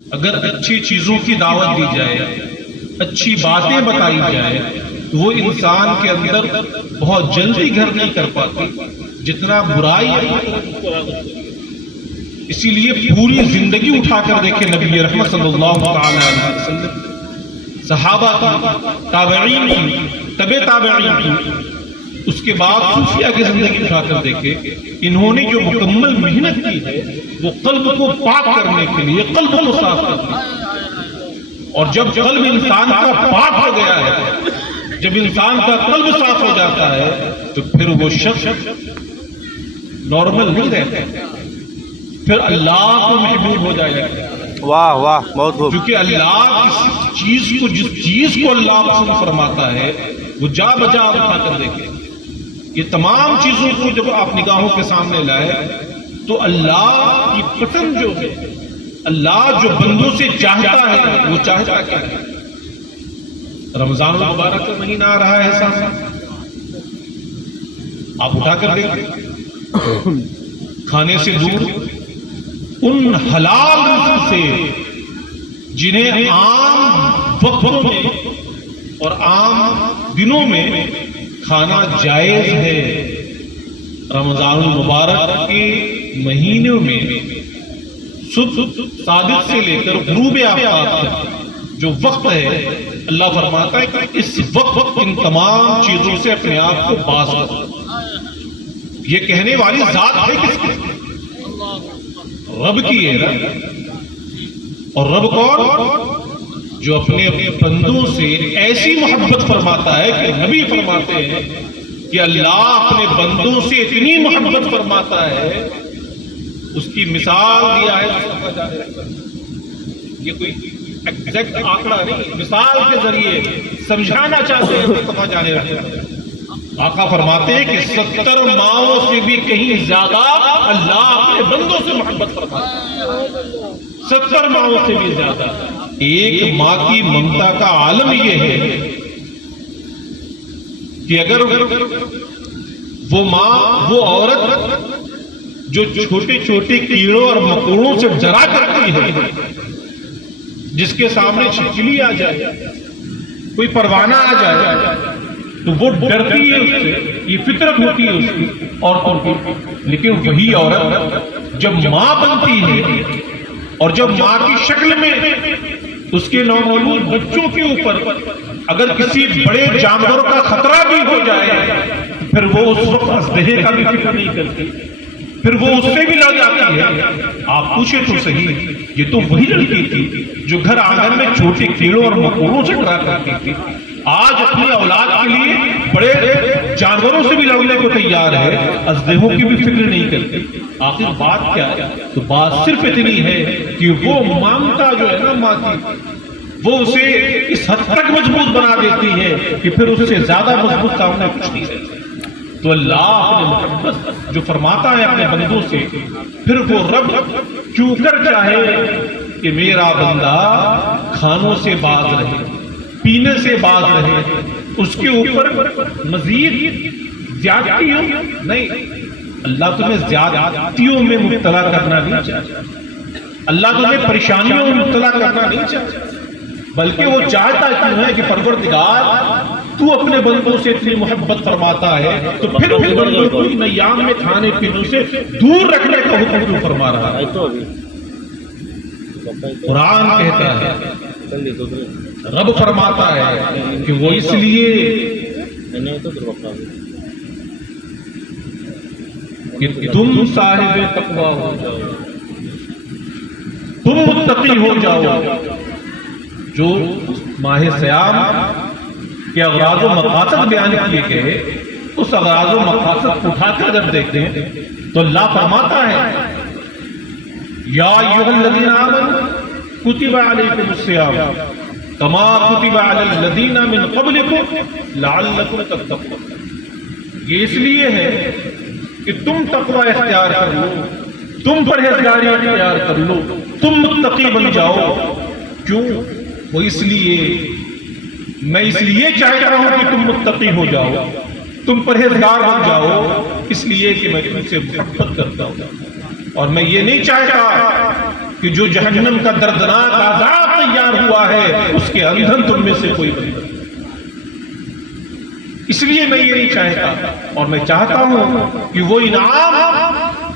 اگر اچھی چیزوں کی دعوت دی جائے، اچھی باتیں بتائی جائے تو وہ انسان کے اندر بہت جلدی گھر نہیں کر پاتی جتنا برائی ہے۔ اسی لیے پوری زندگی اٹھا کر دیکھے نبی رحمت صلی اللہ علیہ وسلم، صحابہ کی، تابعین کی، تبع تابعین کی، اس کے بعد صوفیہ کی زندگی اٹھا کر دیکھے، انہوں نے جو مکمل محنت کی ہے وہ قلب کو پاک کرنے کے لیے، قلب کو صاف کرنے، اور جب قلب انسان کا پاک ہو گیا ہے، جب انسان کا قلب صاف ہو جاتا ہے تو پھر وہ شخص نارمل نہیں رہتا، پھر اللہ کو محبوب ہو جائے گا۔ واہ واہ، بہت خوب۔ کیونکہ اللہ جس چیز کو اللہ پسند فرماتا ہے وہ جا بجا اٹھا کر دیکھے۔ یہ تمام چیزوں کو جب آپ نگاہوں کے سامنے لائے تو اللہ کی پسند جو ہے، اللہ جو بندوں سے چاہتا ہے وہ چاہتا کیا ہے؟ رمضان المبارک کا مہینہ آ رہا ہے سامنے، آپ اٹھا کر دیکھیں، کھانے سے دور ان حلال رزق سے جنہیں عام وقتوں میں اور عام دنوں میں کھانا جائز ہے، رمضان المبارک کے مہینوں میں صبح صادق سے لے کر غروب آفتاب تک جو وقت ہے، اللہ فرماتا ہے کہ اس وقت ان تمام چیزوں سے اپنے آپ کو باز کرو۔ یہ کہنے والی ذات ہے کس کی؟ رب کی ہے نا۔ اور رب کون؟ جو اپنے بندوں سے ایسی محبت فرماتا ہے کہ نبی فرماتے ہیں کہ اللہ اپنے بندوں سے اتنی محبت فرماتا ہے، اس کی مثال دیا ہے۔ یہ کوئی ایگزیکٹ آنکڑا نہیں، مثال کے ذریعے سمجھانا چاہتے ہیں مصطفیٰ جانے رہے۔ آقا فرماتے ہیں کہ 70 ماؤں سے بھی کہیں زیادہ اللہ اپنے بندوں سے محبت فرماتا ہے، 70 ماؤں سے بھی زیادہ۔ ایک ماں کی ممتا کا عالم یہ ہے کہ اگر وہ ماں، وہ عورت جو چھوٹے چھوٹے کیڑوں اور مکوڑوں سے ڈرا کرتی ہے، جس کے سامنے چھچلی آ جائے، کوئی پروانہ آ جائے تو وہ ڈرتی ہے اس سے، یہ فطرت ہوتی ہے اس کی عورتوں کی۔ لیکن وہی عورت جب ماں بنتی ہے اور جب ماں کی شکل میں اس کے نومولود بچوں کے اوپر اگر کسی بڑے جانور کا خطرہ بھی ہو جائے پھر وہ اس وقت اژدہے کا بھی فکر نہیں کرتی، پھر وہ اس سے بھی لڑ جاتی ہے۔ آپ پوچھیں تو صحیح، یہ تو وہی لڑکی تھی جو گھر آنگن میں چھوٹے کیڑوں اور مکوڑوں سے ڈرا کرتی تھی، آج اپنی اولاد کے لیے بڑے جانوروں سے بھی لڑنے کو تیار ہے، اژدہوں کی بھی فکر نہیں کرتی۔ آخر بات کیا ہے؟ تو بات صرف اتنی ہے کہ وہ مامتا جو ہے نا ماں کی، وہ اسے اس حد تک مضبوط بنا دیتی ہے کہ پھر اس سے زیادہ مضبوط سامنے کچھ نہیں ہے۔ تو اللہ اپنے محبت جو فرماتا ہے اپنے بندوں سے، پھر وہ رب کیوں کر چاہے کہ میرا بندہ کھانوں سے باز رہے، پینے سے باز رہے، اس کے اوپر مزید زیادتی ہو نہیں۔ اللہ تمہیں زیادتیوں میں مبتلا کرنا نہیں چاہتا، اللہ تمہیں پریشانیوں میں مبتلا کرنا نہیں چاہتا، بلکہ وہ چاہتا کیوں ہے کہ پروردگار تو اپنے بندوں سے اتنی محبت فرماتا ہے تو پھر ان بندوں کو ان ایام میں کھانے پینے سے دور رکھنے کا حکم کیوں فرما رہا ہے؟ قرآن کہتا ہے، رب فرماتا ہے کہ وہ اس لیے کہ تم صاحب تقوی ہو جاؤ، تم متقی ہو جاؤ۔ جو ماہ سیام کے اغراض و مقاصد بیان کیے گئے، اس اغراض و مقاصد اٹھا کر اگر دیکھیں تو اللہ فرماتا ہے یا ایھا الذین آمنوا کتب علیکم الصیام کما کتب علی الذین من قبلکم لعلکم تتقون۔ یہ اس لیے ہے کہ تم تقوی اختیار کر لو، تم پرہیزگاری اختیار کر لو، تم متقی بن جاؤ۔ کیوں؟ وہ اس لیے، میں اس لیے چاہتا ہوں کہ تم متقی ہو جاؤ، تم پرہیزگار بن جاؤ، اس لیے کہ میں تم سے محبت کرتا ہوں، اور میں یہ نہیں چاہتا کہ جو جہنم کا دردناک عذاب تیار ہوا ہے اس کے اندھن تم میں سے کوئی بندہ۔ اس لیے میں یہ نہیں چاہتا، اور میں چاہتا ہوں کہ وہ انعام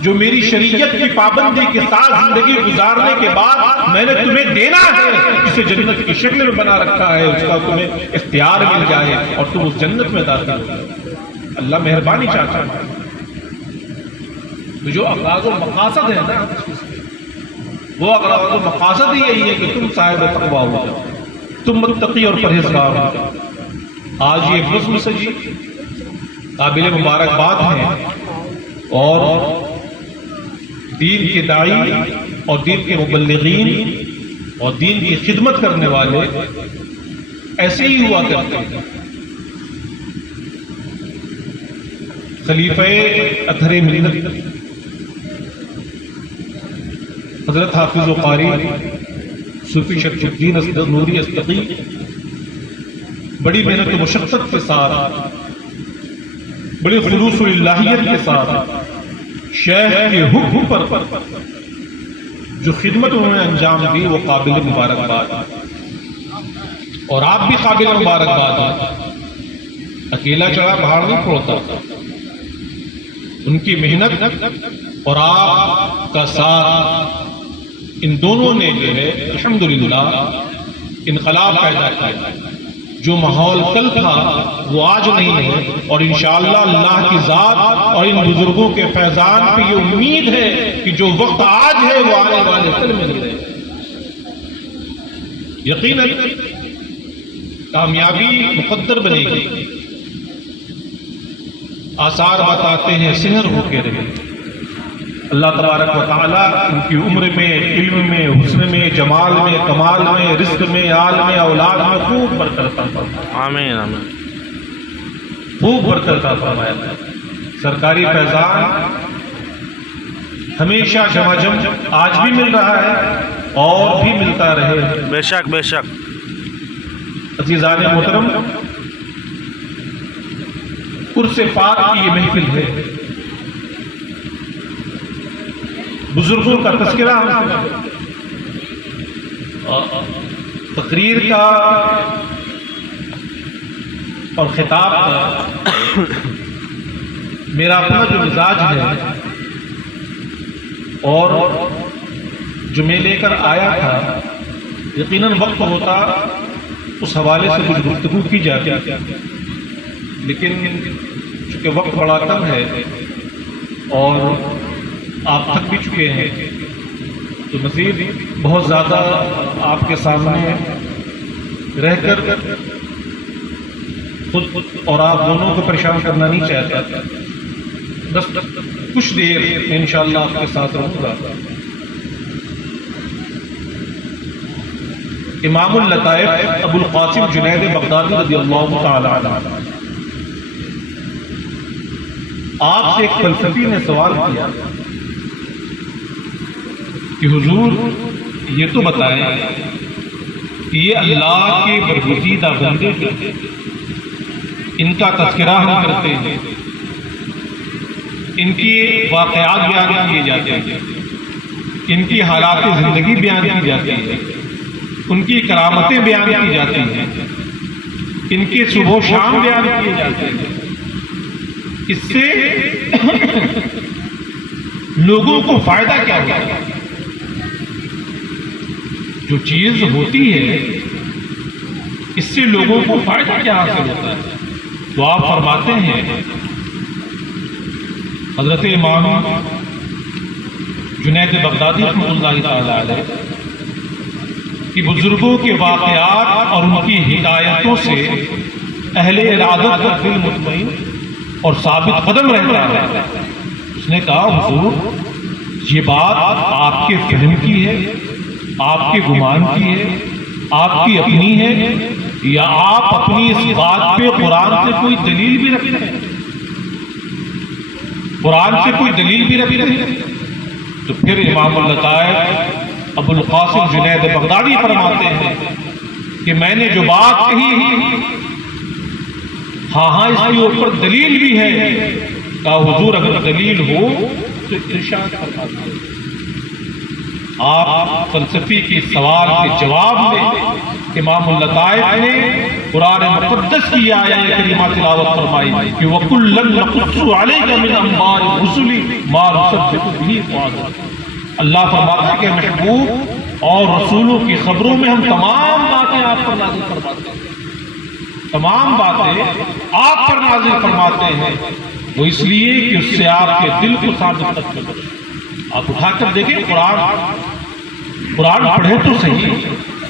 جو میری شریعت کی پابندی کے ساتھ زندگی گزارنے کے بعد میں نے تمہیں دینا ہے، جسے جنت کی شکل میں بنا رکھا ہے، اس کا تمہیں اختیار مل جائے اور تم اس جنت میں داخل ہو جائے۔ اللہ مہربانی چاہتا ہے۔ جو اغراض و مقاصد ہے نا، وہ اغراض و مقاصد ہی یہی ہے کہ تم صاحب تقویٰ ہو جاؤ، تم متقی اور پرہیزگار ہو جاؤ۔ آج یہ نظم سجی قابل مبارکباد ہیں، اور دین کے داعی اور دین کے مبلغین اور دین کی خدمت کرنے والے ایسے ہی ہوا کرتے ہیں۔ خلیفہ اطہر ملت حضرت حافظ و قاری صوفی شمس الدین نوری استقی بڑی محنت و مشقت کے ساتھ، بڑی خلوص و الہیت کے ساتھ شیخ کے حکم پر جو خدمت انہوں نے انجام دی وہ قابل مبارکباد، اور آپ بھی قابل مبارکباد ہیں۔ اکیلا چڑھا پہاڑ نہیں کھڑتا، ان کی محنت اور آپ کا ساتھ، ان دونوں نے جو ہے الحمدللہ انقلاب پیدا کیا۔ جو ماحول کل تھا وہ آج نہیں ہے، اور انشاءاللہ اللہ کی ذات اور ان بزرگوں کے فیضان پہ یہ امید ہے کہ جو وقت آج ہے وہ آنے والے کل میں نہیں رہے۔ یقیناً کامیابی مقدر بنے گی۔ آثار بتاتے ہیں سحر ہو کے رہے۔ اللہ تبارک و تعالیٰ ان کی عمر میں، علم میں، حسن میں، جمال میں، کمال میں، رزق میں، آل میں، اولاد میں خوب برکت عطا فرمائے۔ آمین آمین۔ خوب برکت عطا فرمائے۔ سرکاری فیضان ہمیشہ جھماجھم آج بھی مل رہا ہے اور بھی ملتا رہے۔ بے شک بے شک۔ عزیزان محترم، عرس پاک کی یہ محفل ہے، بزرگوں کا تذکرہ، تقریر کا اور خطاب کا میرا اپنا جو مزاج ہے اور جو میں لے کر آیا تھا، یقیناً وقت ہوتا اس حوالے سے کچھ گفتگو کی جاتی، لیکن چونکہ وقت بڑا کم ہے اور آپ تھک بھی چکے ہیں، تو مزید بہت زیادہ آپ کے سامنے رہ کر خود اور آپ دونوں کو پریشان کرنا نہیں چاہتا۔ بس کچھ دیر میں انشاءاللہ آپ کے ساتھ رہوں گا۔ امام اللطائف ابو القاسم جنید بغدادی رضی اللہ تعالی عنہ، آپ سے ایک فلسفی نے سوال کیا کہ حضور یہ تو بتائیں کہ یہ اللہ کے برگزیدہ بندے جو ان کا تذکرہ ہم کرتے ہیں، ان کی واقعات بیان کیے جاتے ہیں، ان کی حالات زندگی بیان کی جاتی ہیں، ان کی کرامتیں بیان کی جاتی ہیں، ان کے صبح و شام بیان کیے جاتے ہیں، اس سے لوگوں کو فائدہ کیا ہوتا ہے؟ جو چیز ہوتی ہے اس سے لوگوں کو فائدہ کیا حاصل ہوتا ہے؟ تو آپ فرماتے ہیں حضرت امام جنید بغدادی رحمۃ اللہ تعالی علیہ کہ بزرگوں کے واقعات اور ان کی ہدایتوں سے اہل ارادت کا دل مطمئن اور ثابت قدم رہتا ہے۔ اس نے کہا حضور یہ بات آپ کے فہم کی ہے، آپ کے گمان کی ہے، آپ کی اپنی ہے، یا آپ اپنی اس بات پہ قرآن سے کوئی دلیل بھی رکھتے ہیں؟ قرآن سے کوئی دلیل بھی رکھتے ہیں؟ تو پھر امام اللطائف ابو القاسم جنید بغدادی فرماتے ہیں کہ میں نے جو بات کہی ہاں اس کے اوپر دلیل بھی ہے۔ کہا حضور اگر دلیل ہو تو ارشاد فرمائیے۔ آپ فلسفی کے سوال کے جواب میں امام اللطائف نے قرآن مقدس کی آیت کریمہ تلاوت فرمائی کہ وَكُلًّا نَقُصُّ عَلَيْكَ مِنْ أَنْبَاءِ الرُّسُلِ مَا نُصَدِّقُ بِهِ فُؤَادَكَ۔ اللہ فرماتا ہے کہ محبوب اور رسولوں کی خبروں میں ہم تمام باتیں آپ پر نازل فرماتے ہیں، تمام باتیں آپ پر نازل فرماتے ہیں، وہ اس لیے کہ اس سے آپ کے دل کو ثابت کرتے ہیں۔ آپ اٹھا کر دیکھیں قرآن پڑھے تو صحیح،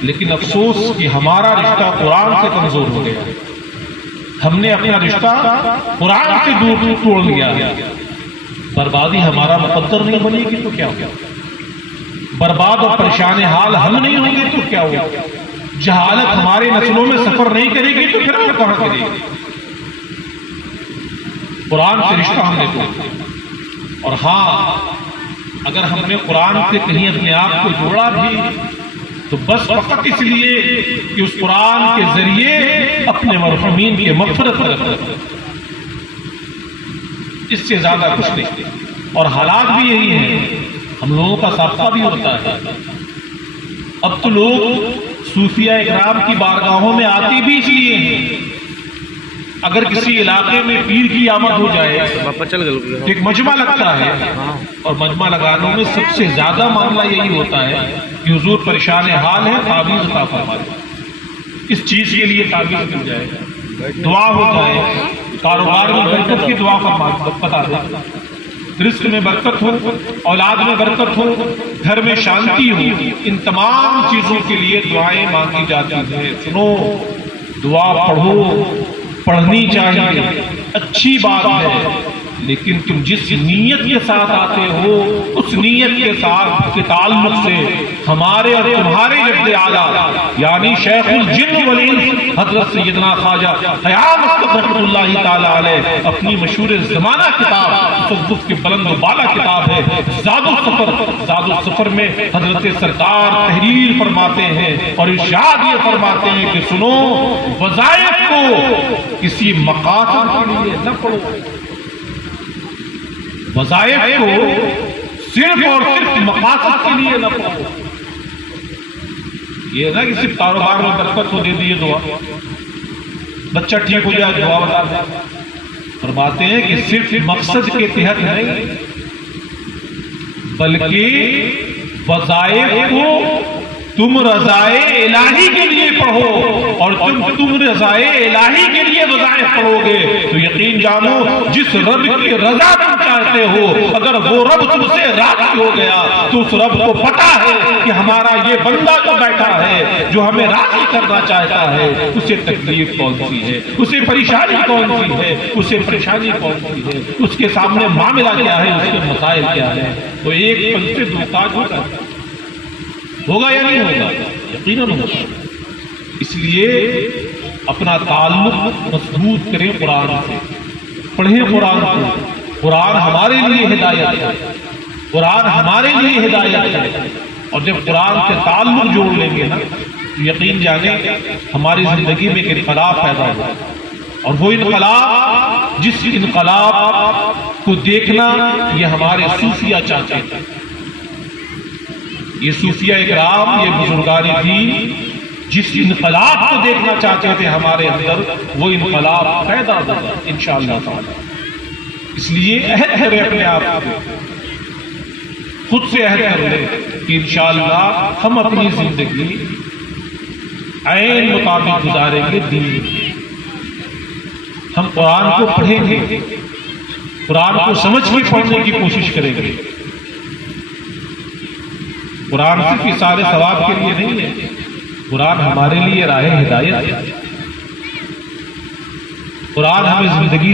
لیکن افسوس کہ ہمارا رشتہ قرآن سے کمزور ہو گیا، ہم نے اپنا رشتہ قرآن سے دور توڑ لیا۔ بربادی ہمارا مقدر نہیں بنے گی تو کیا ہوگا؟ برباد اور پریشان حال ہم نہیں ہوں گے تو کیا ہوگا؟ جہالت ہمارے نسلوں میں سفر نہیں کرے گی تو پھر ہم کہاں کرے گی؟ قرآن سے رشتہ ہم نے توڑا، اور ہاں اگر ہم نے قرآن سے کہیں اپنے آپ کو جوڑا بھی تو بس فقط اس لیے کہ اس قرآن کے ذریعے اپنے مرحومین کی مغفرت طلب، اس سے زیادہ کچھ نہیں۔ اور حالات بھی یہی ہیں، ہم لوگوں کا سابقہ بھی ہوتا ہے۔ اب تو لوگ صوفیہ اکرام کی بارگاہوں میں آتے بھی اس لیے ہیں، اگر کسی علاقے میں پیر کی آمد ہو جائے تو ایک مجمع لگتا ہے، اور مجمع لگانے میں سب سے زیادہ معاملہ یہی ہوتا ہے کہ حضور پریشان حال ہے، تعویذ عطا فرمائے، اس چیز کے لیے تعویذ مل جائے، دعا ہو جائے، کاروبار میں برکت کی دعا بتا دے، رزق میں برکت ہو، اولاد میں برکت ہو، گھر میں شانتی ہو، ان تمام چیزوں کے لیے دعائیں مانگی جاتی ہیں۔ سنو، دعا پڑھو، پڑھنی چاہیے، اچھی بات ہے، لیکن تم جس نیت کے ساتھ آتے ہو اس نیت کے ساتھ کے تعلق سے ہمارے اور تمہارے جد اعلیٰ یعنی شیخ الجن والانس حضرت سیدنا خواجہ قیام رحمۃ اللہ تعالی علیہ اپنی مشہور زمانہ کتاب تصوف کی بلند و بالا کتاب ہے زاد السفر میں حضرت سرکار تحریر فرماتے ہیں اور ارشاد یہ فرماتے ہیں کہ سنو، وظائف کو کسی مقاصد کے لیے نہ پڑھو، وظائف کو صرف اور صرف مقاصد کے لیے نہ پڑھو۔ یہ نہ کہ صرف کاروبار میں برکت ہو دے دیے دعا، بچہ ٹھیک ہو جائے دعا بتا دیں، فرماتے ہیں کہ صرف مقصد کے تحت نہیں بلکہ وظائف کو تم رضائے الہی کے لیے پڑھو، اور تم رضائے الہی کے لیے وظائف پڑھو گے تو یقین جانو جس رب کی رضا تم چاہتے ہو اگر وہ رب تم سے راضی ہو گیا تو اس رب کو پتا ہے کہ ہمارا یہ بندہ جو بیٹھا ہے جو ہمیں راضی کرنا چاہتا ہے اسے تکلیف کون سی ہے، اسے پریشانی کون سی ہے، اسے پریشانی کون سی ہے، اس کے سامنے معاملہ کیا ہے، اس کے مسائل کیا ہے۔ تو ایک پن سے دو کاج ہوگا یا نہیں ہوگا؟ یقیناً ہوگا۔ اس لیے اپنا تعلق مضبوط کریں قرآن سے، پڑھیں قرآن کو، قرآن ہمارے لیے ہدایت ہے، قرآن ہمارے لیے ہدایت ہے، اور جب قرآن سے تعلق جوڑ لیں گے نا تو یقین جانیں ہماری زندگی میں ایک انقلاب پیدا ہوگا، اور وہ انقلاب جس انقلاب کو دیکھنا یہ ہمارے صوفیہ چاہتے ہیں، یہ صوفیہ اکرام، یہ بزرگانی تھی جس انقلاب کو دیکھنا چاہتے تھے ہمارے اندر، وہ انقلاب پیدا ہوگا انشاءاللہ تعالی۔ اس لیے عہد کریں اپنے آپ کو، خود سے عہد کر لیں کہ انشاءاللہ ہم اپنی زندگی عین مطابق گزاریں گے دین میں، ہم قرآن کو پڑھیں گے، قرآن کو سمجھ کے پڑھنے کی کوشش کریں گے۔ قرآن صرف اثار ثواب کے لیے نہیں ہے، قرآن ہمارے لیے راہ ہدایت ہے، قرآن ہمیں زندگی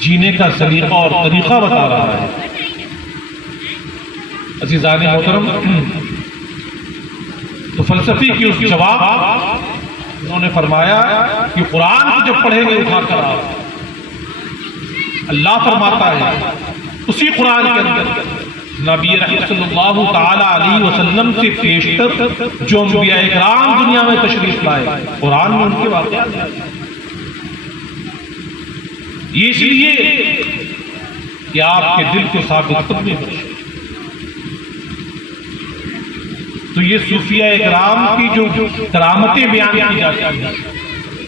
جینے کا سلیقہ اور طریقہ بتا رہا ہے۔ عزیزان محترم، تو فلسفی کی اس جواب انہوں نے فرمایا کہ قرآن کو جب پڑھیں گے اٹھا کر آپ، اللہ فرماتا ہے اسی قرآن کے اندر نبی رحمت صلی اللہ تعالی علیہ وسلم سے پیشتر جو انبیاء اکرام دنیا میں تشریف لائے قرآن میں ان کے واقعات ہیں۔ یہ اس لیے کہ آپ کے دل کو ثابت قدمی بخشے، تو یہ صوفیہ اکرام کی جو کرامتیں بیان کی جاتی ہیں،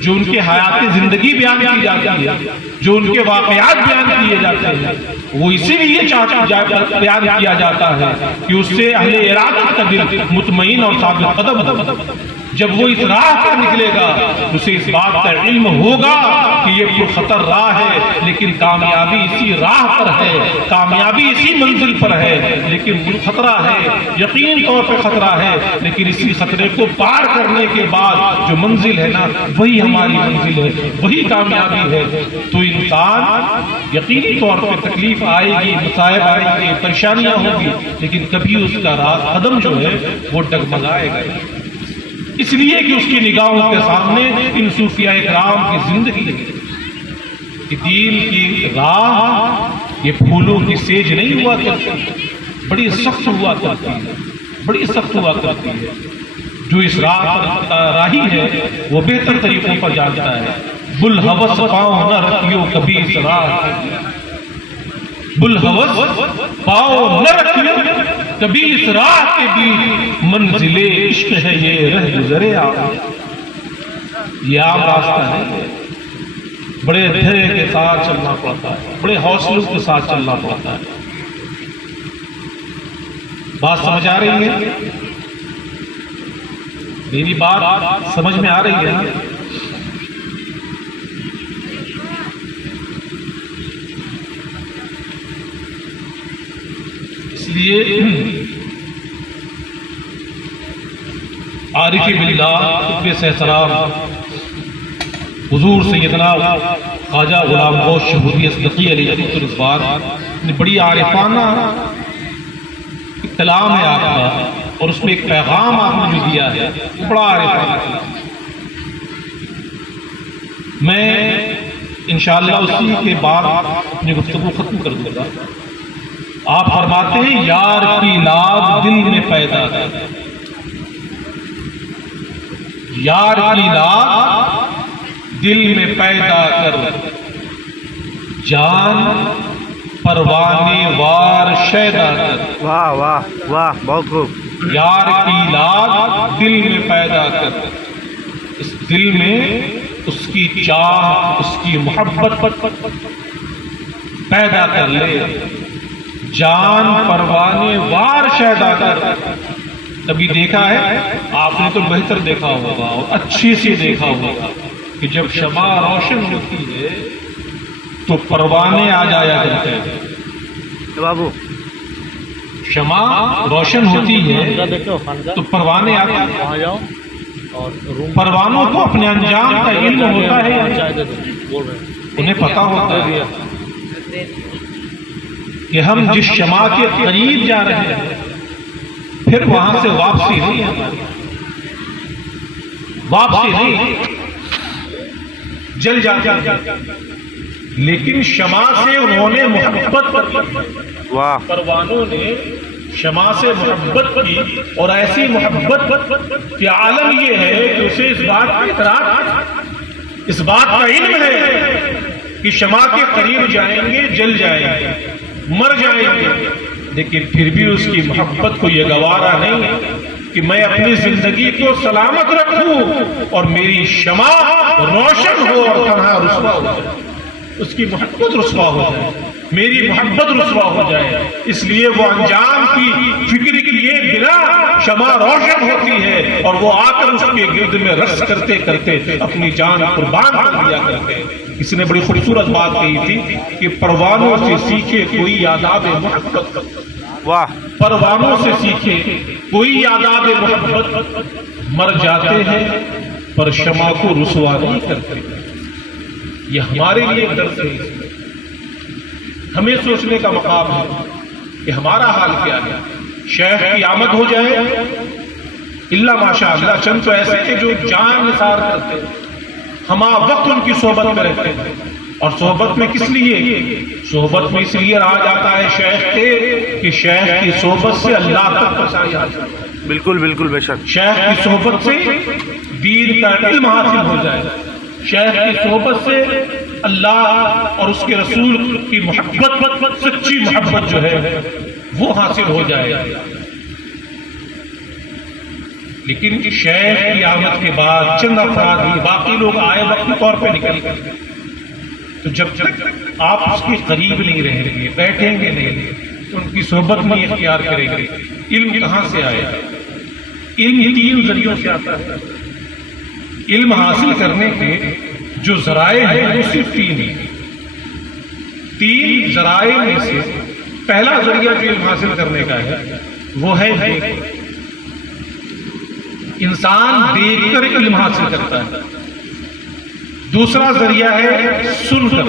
جو ان کے حیات زندگی بیان کی جاتی ہے، جو ان کے واقعات بیان کیے جاتے ہیں، وہ اسی لیے بیان کیا جاتا ہے کہ اس سے اہل ارادت کا دل مطمئن اور ثابت قدم، جب وہ اس راہ پر نکلے گا اسے اس بات کا علم ہوگا کہ یہ پرخطر راہ ہے، لیکن کامیابی اسی راہ پر ہے، کامیابی اسی منزل پر ہے، لیکن خطرہ ہے، یقین طور پہ خطرہ ہے، لیکن اسی خطرے کو پار کرنے کے بعد جو منزل ہے نا، وہی ہماری منزل ہے، وہی کامیابی ہے۔ تو انسان یقینی طور پہ تکلیف آئے گی، مصائب آئیں گے، پریشانیاں ہوں گی، لیکن کبھی اس کا راہ قدم جو ہے وہ ڈگمگائے گا، اس لیے کہ اس کی نگاہوں کے سامنے ان صوفیہ اکرام کی زندگی کہ دین کی راہ یہ پھولوں کی سیج نہیں ہوا کرتی، بڑی سخت ہوا کرتی ہے، بڑی سخت ہوا کرتی ہے۔ جو اس راہ پر راہی ہے وہ بہتر طریقوں پر جانتا ہے۔ بلحوث پاؤں نہ رکھیو کبھی اس راہ، بلحوث پاؤں نہ رکھیو کبھی اس راہ کے بیچ، منزل عشق ہے یہ رہ گزرے آپ، یہ عام راستہ ہے، بڑے دھیرے کے ساتھ چلنا پڑتا ہے، بڑے حوصلوں کے ساتھ چلنا پڑتا ہے۔ بات سمجھ آ رہی ہے؟ میری بات سمجھ میں آ رہی ہے؟ اس لیے عارف باللہ قطب سہسرام حضور سیدنا خواجہ غلام غوث شہودی اصدقی علیہ الرضوان نے بڑی عارفانہ کلام ہے آپ کا، اور اس میں ایک پیغام آپ نے جو دیا ہے وہ بڑا عارفانہ۔ میں انشاءاللہ اسی کے بعد اپنی گفتگو ختم کر دوں گا۔ آپ فرماتے ہیں یار کی لاد دل میں پیدا کر، یار کی لاد دل میں پیدا کر، جان پروانے وار شیدا کر۔ واہ واہ واہ، بہت خوب۔ یار کی لاد دل میں پیدا کر، اس دل میں اس کی چاہ، اس کی محبت پیدا کر لے، جان پروانے وار شیدا کر۔ کبھی دیکھا ہے آپ نے؟ تو بہتر دیکھا ہوگا اور اچھی سے دیکھا ہوگا کہ جب شمع روشن ہوتی ہے تو پروانے آ جایا کرتے ہیں۔ بابو شمع روشن ہوتی ہے تو پروانے آتے ہیں۔ پروانوں کو اپنے انجام کا علم ہوتا ہے، انہیں پتا ہوتا ہے کہ ہم جس شمع کے قریب جا رہے ہیں پھر وہاں سے واپسی نہیں ہے، واپسی نہیں، جل جاتے ہیں۔ لیکن شمع سے انہوں نے محبت کی، واہ، پروانوں نے شمع سے محبت کی، اور ایسی محبت کہ عالم یہ ہے کہ اسے اس بات کا اقرار، اس بات کا علم ہے کہ شمع کے قریب جائیں گے جل جائیں گے، مر جائیں گے، لیکن پھر بھی اس کی محبت کو یہ گوارا نہیں کہ میں اپنی زندگی کو سلامت رکھوں اور میری شمع روشن ہو اور تنہا رسوا ہو جائے، اس کی محبت رسوا ہو جائے، میری محبت رسوا ہو جائے۔ اس لیے وہ انجام کی فکر کیے بنا شمع روشن ہوتی ہے، اور وہ آ کر اس کے گرد میں رقص کرتے کرتے اپنی جان قربان کر دیا کرتے ہیں۔ اس نے بڑی خوبصورت بات کہی تھی کہ پروانوں سے سیکھے کوئی آداب محبت، واہ، پروانوں سے سیکھے کوئی آداب محبت، مر جاتے ہیں پر شمع کو رسوا نہیں کرتے۔ یہ ہمارے لیے درس ہے، ہمیں سوچنے کا مقام ہے کہ ہمارا حال کیا ہے۔ شیخ کی آمد ہو جائے، اللہ ماشاء اللہ چند تو ایسے کہ جو جان نثار کرتے ہیں، ہم وقت ان کی صحبت میں رہتے ہیں، اور صحبت میں کس لیے؟ صحبت میں اس لیے رہا جاتا ہے شیخ کے کہ شیخ کی صحبت سے اللہ تک رسائی حاصل ہے۔ بالکل بالکل، بے شک۔ شیخ کی صحبت سے دین کا علم حاصل ہو جائے، شیخ کی صحبت سے اللہ اور اس کے رسول کی محبت، سچی محبت جو ہے وہ حاصل ہو جائے۔ لیکن شیخ کی آمد کے بعد چند افراد ہی، باقی لوگ آئے وقتی طور پہ نکل گئے، تو جب تک آپ اس کے قریب نہیں رہیں گے، بیٹھیں گے نہیں، تو ان کی صحبت نہیں اختیار کریں گے، علم کہاں سے آئے گا؟ علم 3 ذریعوں سے آتا ہے۔ علم حاصل کرنے کے جو ذرائع ہیں وہ صرف 3 ہیں۔ 3 ذرائع میں سے پہلا ذریعہ جو علم حاصل کرنے کا ہے وہ ہے دیکھ۔ انسان دیکھ کر علم حاصل کرتا ہے۔ دوسرا ذریعہ ہے سن کر،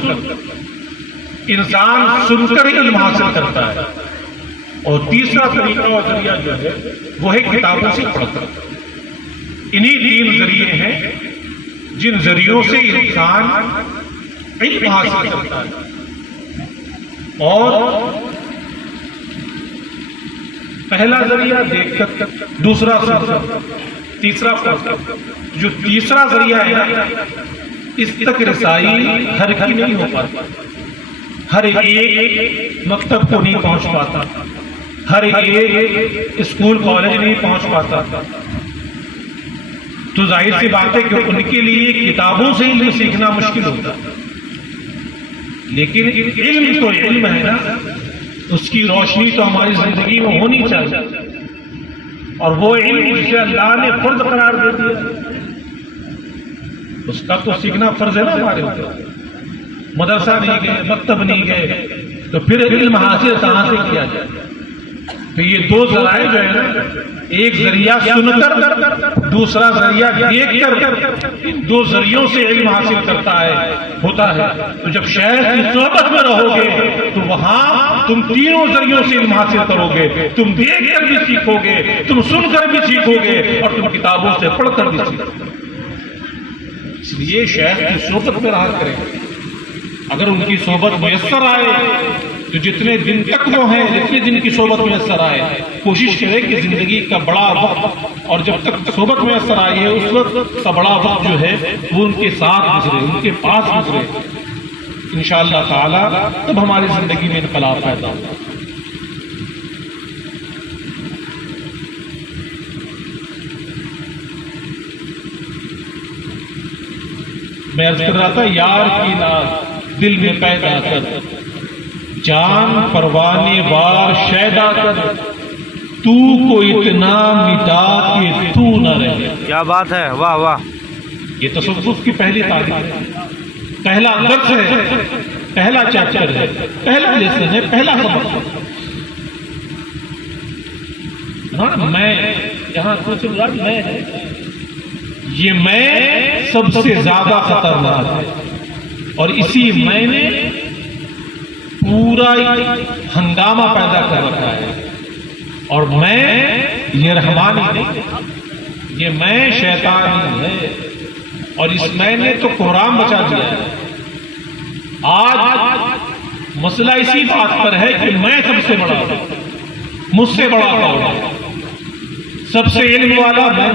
انسان سن کر علم حاصل کرتا ہے۔ اور تیسرا طریقہ اور ذریعہ جو ہے وہ ہے کتابوں سے پڑھ کر۔ انہی 3 ذریعے ہیں جن ذریعوں سے انسان علم حاصل کرتا ہے۔ اور پہلا ذریعہ دیکھ کر، دوسرا سن کر، تیسرا پڑھ کر۔ جو تیسرا ذریعہ ہے اس تک رسائی ہر کی نہیں ہو پاتا، ہر ایک مکتب کو نہیں پہنچ پاتا، ہر ایک اسکول کالج نہیں پہنچ پاتا۔ تو ظاہر سی بات ہے کہ ان کے لیے کتابوں سے علم سیکھنا مشکل ہوتا، لیکن علم تو علم ہے نا، اس کی روشنی تو ہماری زندگی میں ہونی چاہیے، اور وہ علم جسے اللہ نے فرض قرار دے دیا اس کا تو سیکھنا فرض ہے نا ہمارے اوپر۔ مدرسہ نہیں گئے، مکتب نہیں گئے، تو پھر علم حاصل کہاں سے کیا جائے؟ تو یہ 2 ذرائع جو ہے نا، ایک ذریعہ سن کر، دوسرا ذریعہ دیکھ کر، ان 2 ذریعوں سے علم حاصل ہوتا ہے۔ تو جب شیخ کی صحبت میں رہو گے تو وہاں تم 3 ذریعوں سے علم حاصل کرو گے، تم دیکھ کر بھی سیکھو گے، تم سن کر بھی سیکھو گے، اور تم کتابوں سے پڑھ کر بھی سیکھو گے۔ اس لیے شیخ کی صحبت میں رہا کریں۔ اگر ان کی صحبت میسر آئے تو جتنے دن تک وہ ہیں، جتنے دن کی صحبت میسر آئے، کوشش کریں کہ زندگی کا بڑا وقت، اور جب تک صحبت میسر آئی ہے اس وقت کا بڑا وقت جو ہے وہ ان کے ساتھ گزرے، ان کے پاس گزرے۔ انشاءاللہ تعالی تب ہماری زندگی میں انقلاب پیدا ہوگا۔ میں عرض کر رہا تھا، یار کی ناز دل میں پیدا کر، جان پروانے وار شیدا کر، تو کو اتنا مٹا کہ تو نہ رہے۔ کیا بات ہے، واہ واہ۔ یہ تصوف کی پہلی تعلیم ہے، پہلا درس ہے، پہلا چیپٹر ہے، پہلا لیسن ہے، پہلا سبق ہے۔ ہاں میں یہاں سوچ رہا میں یہ میں سب سے زیادہ خطرناک ہے، اور اسی میں نے پورا ہنگامہ پیدا کر رکھا ہے، اور میں یہ رحمانی نہیں، یہ میں شیطانی ہے، اور اس میں نے تو قرآن بچا دیا ہے۔ آج مسئلہ اسی بات پر ہے کہ میں سب سے بڑا ہوں، مجھ سے بڑا کون ہے؟ سب سے علم والا میں،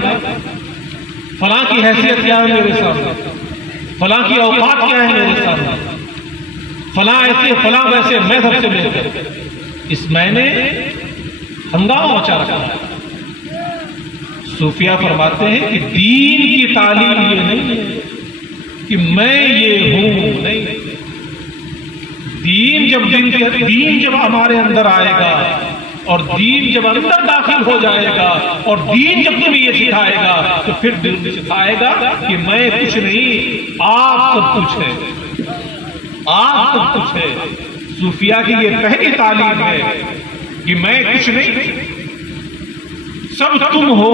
فلاں کی حیثیت کیا ہے میرے سامنے، فلاں کی اوقات کیا ہے میرے سامنے، فلاں ایسے فلاں ویسے، میں سب سے بہتر۔ اس میں نے ہنگامہ مچا رکھا ہے۔ صوفیہ فرماتے ہیں کہ دین کی تعلیم یہ نہیں ہے کہ میں یہ ہوں، نہیں، دین جب ہمارے اندر آئے گا، اور دین جب اندر داخل ہو جائے گا، اور دین جب تمہیں یہ سکھائے گا، تو پھر دل سکھائے گا کہ میں کچھ نہیں، آپ سب کچھ ہے، آپ سب کچھ ہے۔ صوفیہ کی یہ پہلی تعلیم ہے کہ میں کچھ نہیں، سب تم ہو۔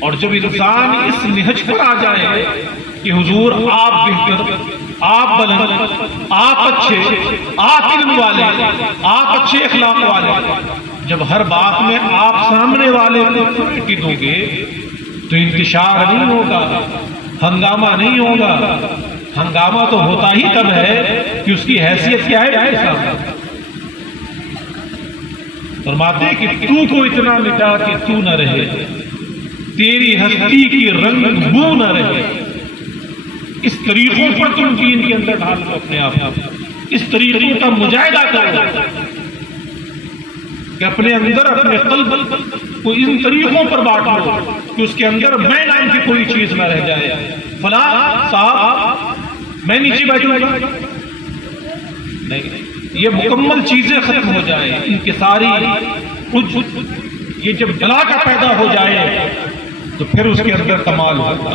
اور جب انسان اس نہج پر آ جائے کہ حضور آپ بہتر، آپ بلند، آپ اچھے، آپ علم والے، آپ اچھے اخلاق والے، جب ہر بات میں آپ سامنے والے کو پریورٹی دو گے تو انتشار نہیں ہوگا، ہنگامہ نہیں ہوگا۔ ہنگامہ تو ہوتا ہی تب ہے کہ اس کی حیثیت کیا ہے میرے سامنے۔ فرماتے ہیں کہ تو کو اتنا مٹا کہ تو نہ رہے، تیری ہستی کی رنگ بو نہ رہے۔ اس طریقوں پر تم دین کے اندر ڈال دو اپنے آپ، اس طریقوں کا مجاہدہ کرو۔ کہ اپنے اندر اپنے قلب کو ان طریقوں پر بانٹ لو کہ اس کے اندر میں نام کی کوئی چیز نہ رہ جائے. فلاں صاحب میں نیچے بیٹھوں گا نہیں، یہ مکمل چیزیں ختم ہو جائیں، ان کی ساری یہ جب جلا کا پیدا ہو جائے تو پھر اس کے اندر کمال ہوگا،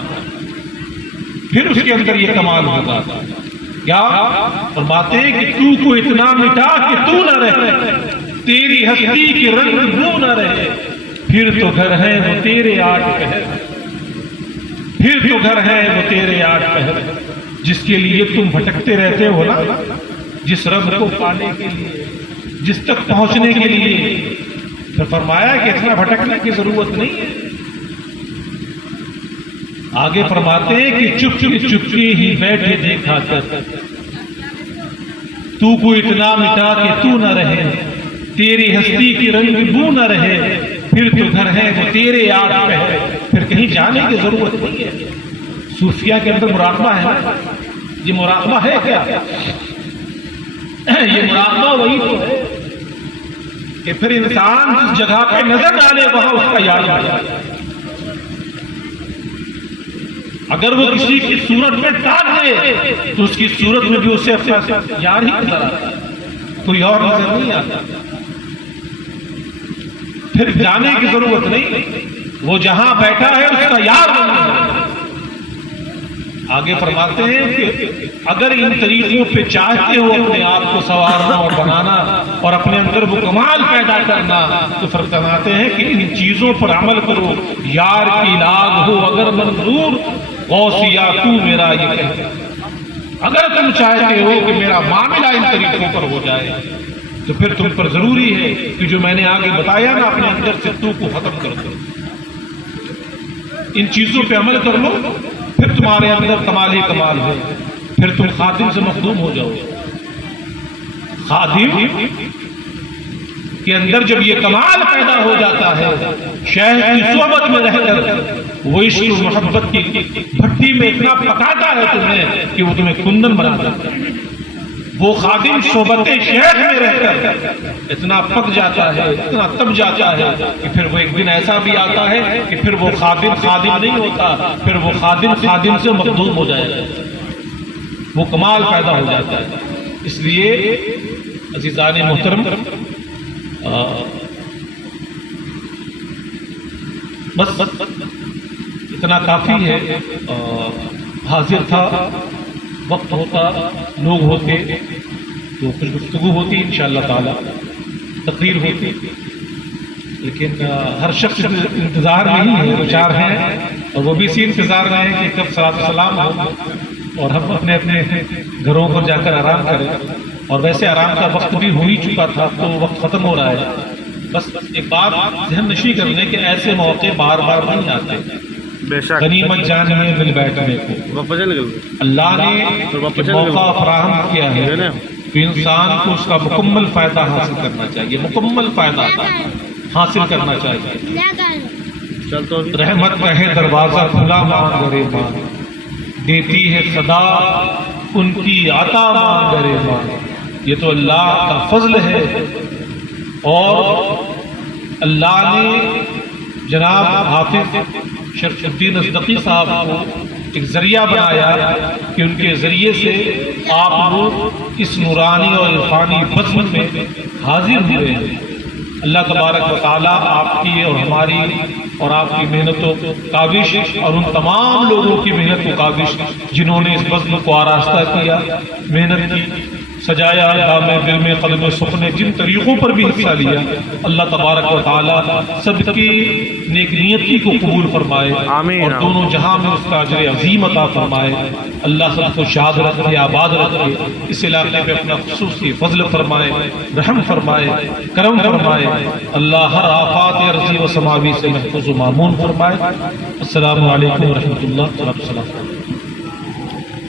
پھر اس کے اندر یہ کمال ہوگا. کیا فرماتے ہیں کہ تو کو اتنا مٹا کہ تو نہ رہے، تیری ہستی کے رنگ وہ نہ رہے، پھر تو گھر ہے وہ تیرے آٹھ پہر، پھر تو گھر ہے وہ تیرے آٹھ پہر. جس کے لیے تم بھٹکتے رہتے ہو نا، جس رب کو پانے کے لیے، جس تک پہنچنے کے لیے، پھر فرمایا کہ اتنا بھٹکنے کی ضرورت نہیں ہے. آگے فرماتے ہیں کہ چپ کے ہی بیٹھے دیکھا کر، تو کو اتنا مٹا کہ تو نہ رہے، تیری ہستی کی رنگ بو نہ رہے، پھر تو گھر ہے وہ تیرے آٹھ پہر. پھر کہیں جانے کی ضرورت نہیں ہے. صوفیہ کے اندر مراقبہ ہے نا، یہ مراقبہ ہے کیا؟ یہ مراقبہ وہی تو ہے کہ پھر انسان جس جگہ پہ نظر ڈالے وہاں اس کا یاد آ جائے. اگر وہ کسی کی صورت میں ڈال دے تو اس کی صورت میں بھی اسے اپنا یار ہی نظر آتا، کوئی اور نظر نہیں آتا. پھر جانے کی ضرورت نہیں، وہ جہاں بیٹھا ہے اس کا یار نہیں ہے. آگے فرماتے ہیں کہ اگر ان طریقوں پہ چاہتے ہو اپنے آپ کو سنوارنا اور بنانا اور اپنے اندر وہ کمال پیدا کرنا، تو فرماتے ہیں کہ ان چیزوں پر عمل کرو. یار کی لاگ ہو اگر منظور، غوثیہ تو میرا یہ کہے. اگر تم چاہتے ہو کہ میرا معاملہ ان طریقوں پر ہو جائے تو پھر تم پر ضروری ہے کہ جو میں نے آگے بتایا نا، اپنے اندر سے تو کو ختم کر دو، ان چیزوں پہ عمل کر لو، پھر تمہارے اندر کمال ہی کمال ہے. پھر تم خادم سے مخدوم ہو جاؤ. خادم کے اندر جب یہ کمال پیدا ہو جاتا ہے، شیخ کی صحبت میں رہ کر وہ عشق و محبت کی بھٹی میں اتنا پکاتا ہے تمہیں کہ وہ تمہیں کندن بنا دیتا ہے. وہ خادم صحبت شیخ میں رہ کر اتنا پک جاتا ہے، اتنا تب جاتا ہے کہ پھر وہ ایک دن ایسا بھی آتا ہے کہ پھر وہ خادم خادم نہیں ہوتا، پھر وہ خادم خادم سے مخدوم ہو جائے گا، وہ کمال پیدا ہو جاتا ہے. اس لیے عزیزان محترم، بس اتنا کافی ہے. حاضر تھا، وقت ہوتا، لوگ ہوتے تو کچھ گفتگو ہوتی انشاءاللہ تعالی، تقریر ہوتی، لیکن ہر شخص انتظار نہیں ہے. دو چار ہیں اور وہ بھی اسی انتظار میں ہیں کہ کب صلاۃ و سلام ہو اور ہم اپنے اپنے گھروں پر جا کر آرام کریں. اور ویسے آرام کا وقت بھی ہو ہی چکا تھا تو وقت ختم ہو رہا ہے. بس ایک بات ذہن نشی کر لیں کہ ایسے موقع بار بار نہیں آتے. غنیمت جانیے مل بیٹھنے کو. اللہ نے موقع فراہم کیا ہے تو انسان کو اس کا مکمل فائدہ حاصل کرنا چاہیے، مکمل فائدہ حاصل کرنا چاہیے. رحمت کا ہے دروازہ کھلا مانگ گرے مان، دیتی ہے صدا ان کی عطا مانگ گرے مان. یہ تو اللہ کا فضل ہے. اور اللہ نے جناب حافظ شرف الدین ازدقی صاحب کو ایک ذریعہ بنایا کہ ان کے ذریعے سے آپ لوگ اس نورانی اور عرفانی بزم میں حاضر ہوئے. اللہ تبارک و تعالیٰ آپ کی اور ہماری اور آپ کی محنت و کاوش اور ان تمام لوگوں کی محنت و کاوش جنہوں نے اس بزم کو آراستہ کیا، محنت کی، سجایا، دام دل میں قلب سخن جن طریقوں پر بھی حصہ لیا، اللہ تبارک و تعالیٰ سب کی نیک نیتی کو قبول فرمائے اور دونوں جہاں میں اس کا اجر عظیم عطا فرمائے. اللہ سب کو شاد رکھے، آباد رکھے، اس علاقے پہ اپنا خصوصی فضل فرمائے، رحم فرمائے، کرم فرمائے. اللہ ہر آفات ارضی و سماوی سے محفوظ و مامون فرمائے. السلام علیکم ورحمۃ اللہ وبرکاتہ.